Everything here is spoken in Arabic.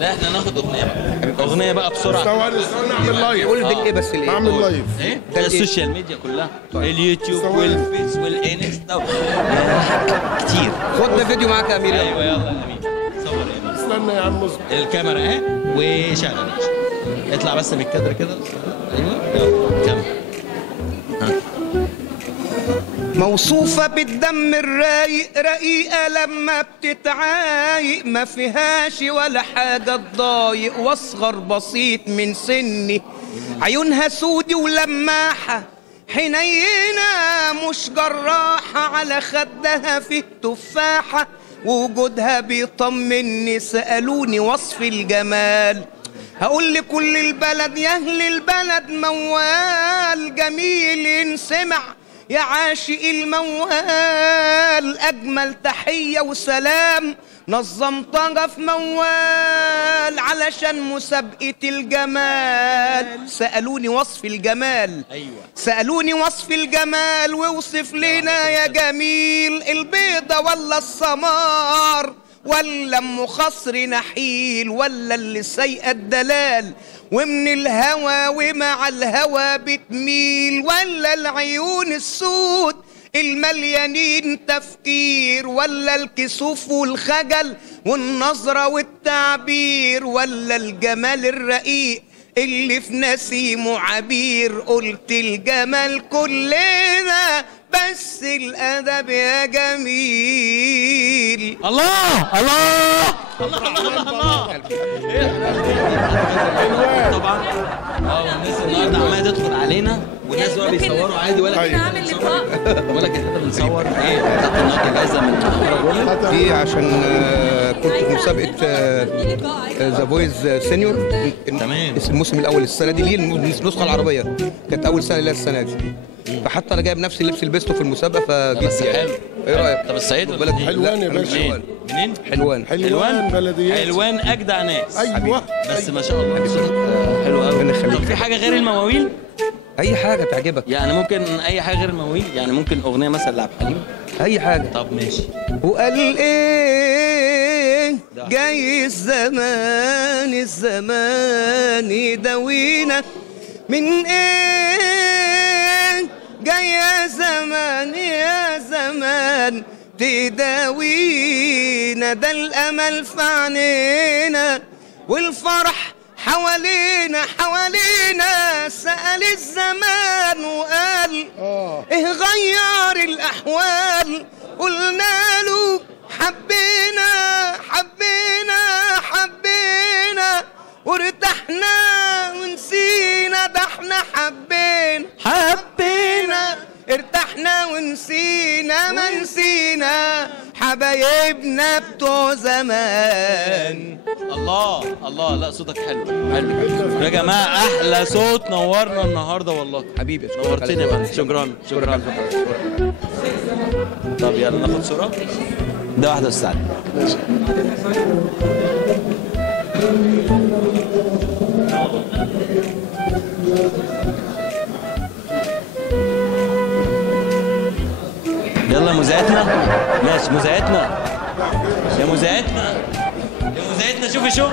لا احنا ناخد اغنيه بقى، اغنيه بقى بسرعه. استنى اعمل لايف. قول ده ايه بس الايه؟ اعمل لايف. ايه؟ ده السوشيال ميديا كلها، اليوتيوب والفيس والانستا حاجات كتير. خد ده فيديو معاك يا امير. ايوه يلا يا امير صور يا امير. استنى يا عم مصطفى. الكاميرا اهي وشغل يا باشا. اطلع بس من الكادر كده. ايوه يلا كمل. موصوفة بالدم الرايق، رقيقة لما بتتعايق، ما فيهاش ولا حاجة تضايق، واصغر بسيط من سني، عيونها سودي ولماحة، حنينة مش جراحة، على خدها فيه تفاحة، ووجودها بيطمني، سألوني وصف الجمال، هقول لكل البلد يا اهل البلد، موال جميل ينسمع يا عاشق الموال، أجمل تحية وسلام نظمتها في موال، علشان مسابقة الجمال، سألوني وصف الجمال. ايوه سألوني وصف الجمال، واوصف لنا يا جميل، البيضة ولا السمار، ولا ام خصر نحيل، ولا اللي سايقه الدلال، ومن الهوى ومع الهوى بتميل، ولا العيون السود المليانين تفكير، ولا الكسوف والخجل والنظرة والتعبير، ولا الجمال الرقيق اللي في نسيمه عبير، قلت الجمال كلنا بس الأدب يا جميل. الله الله الله الله الله. طبعا والناس النهارده عماله تدخل علينا، والناس بقى بيصوروا عادي، ولا كده نعمل لقاء ولا كده بنصور. ايه خدت النهارده جايزه من دي عشان كنت في مسابقة ذا فويس سينيور. تمام. الموسم الأول السنة دي ليه النسخة العربية، كانت أول سنة ليها السنة دي، فحتى أنا جايب نفس اللبس اللي لبسته في المسابقة فجيت بس يعني. حلو. إيه رأيك؟ طب الصعيد بلد حلوان يا باشا. منين؟ حلوان. حلوان بلديات. حلوان اجدع ناس. ايوه بس ما شاء الله صوتك حلو قوي. ربنا يخليك. طب في حاجه غير المواويل؟ أي حاجة تعجبك. يعني ممكن اي حاجه غير المواويل، يعني ممكن اغنيه مثلا لعبد الحليم. أي حاجة. طب ماشي. وقال إيه جاي الزمان، الزمان يداوينا من إيه، جاي يا زمان يا زمان تداوينا، ده الأمل في عينينا والفرح حوالينا حوالينا، سأل الزمان وقال إيه غير الأحوال، قلنا له حبينا حبينا حبينا وارتحنا ونسينا، ده احنا حبينا ارتحنا ونسينا، ما نسينا حبايبنا بتوع زمان. الله الله، لا صوتك حلو حلو يا جماعه، احلى صوت نورنا النهارده والله. حبيبي نورتني يا فندم. شكرا. طب يلا ناخد صوره. ده واحده استعد. يلا مذيعتنا. ماشي مذيعتنا. يا مذيعتنا شوفي شو.